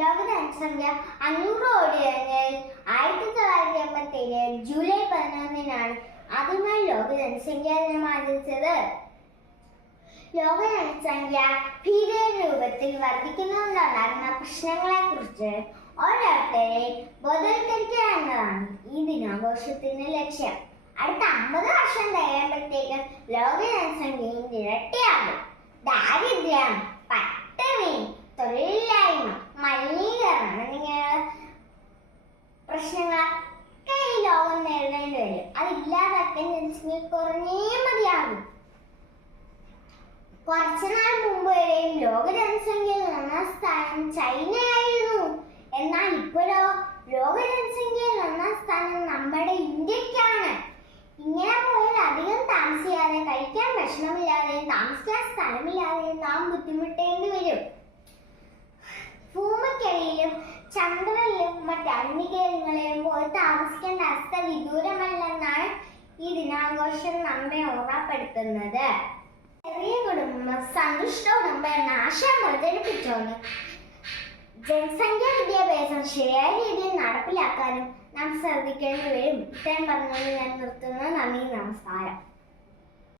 ലോക ജനസംഖ്യ 500 കോടി കഴിഞ്ഞാൽ 1987 ജൂലൈ 11-നാണ് ആദ്യമായി ലോക ജനസംഖ്യാ ദിനം ആചരിച്ചത്. ലോക ജനസംഖ്യ ഭീകര രൂപത്തിൽ വർദ്ധിക്കുന്നതുകൊണ്ടുണ്ടാകുന്ന പ്രശ്നങ്ങളെക്കുറിച്ച് ഓരോരുത്തരെ ബോധവൽക്കരിക്കുക എന്നതാണ് ഈ ദിനാഘോഷത്തിന്റെ ലക്ഷ്യം. അടുത്ത 50 വർഷം കഴിയുമ്പോഴത്തേക്ക് ലോക ജനസംഖ്യ ഇരട്ടിയാകും. ദാരിദ്ര്യം, പട്ടിണി, തൊഴിലില്ലായ്മ, മലിനീകരണം എന്നിങ്ങനെയുള്ള പ്രശ്നങ്ങളൊക്കെ ഈ ലോകം നേരിടേണ്ടി വരും. അതില്ലാതാക്കാൻ ജനസംഖ്യ കുറഞ്ഞേ മതിയാകും. കുറച്ചുനാൾ മുമ്പ് വരെയും ലോക ജനസംഖ്യയിൽ 1-ാം സ്ഥാനം ചൈനയായിരുന്നു. എന്നാൽ ഇപ്പോഴോ ലോക ജനസംഖ്യയിൽ 1-ാം സ്ഥാനം നമ്മുടെ ഇന്ത്യക്കാണ്. ഇങ്ങനെ പോയാൽ അധികം താമസിയാതെ, കഴിക്കാൻ ഭക്ഷണമില്ലാതെയും താമസിക്കാൻ സ്ഥലമില്ലാതെയും നാം ബുദ്ധിമുട്ടേണ്ടി വരും. ഭൂമിക്കടിയിലും ചന്ദ്രനിലും മറ്റ് അന്യഗ്രഹങ്ങളിലും പോയി താമസിക്കേണ്ട അവസ്ഥ വിദൂരമല്ലെന്നാണ് ഈ ദിനാഘോഷം നമ്മെ ഓർമ്മപ്പെടുത്തുന്നത്. ചെറിയ കുടുംബം സന്തുഷ്ട കുടുംബം എന്ന ആശയം പ്രചരിപ്പിച്ചുകൊണ്ട് ജനസംഖ്യാ വിദ്യാഭ്യാസം ശരിയായ രീതിയിൽ നടപ്പിലാക്കാനും നാം ശ്രദ്ധിക്കേണ്ടി വരും. ഇത്രയും പറഞ്ഞുകൊണ്ട് ഞാൻ നിർത്തുന്നു. നന്ദി, നമസ്കാരം.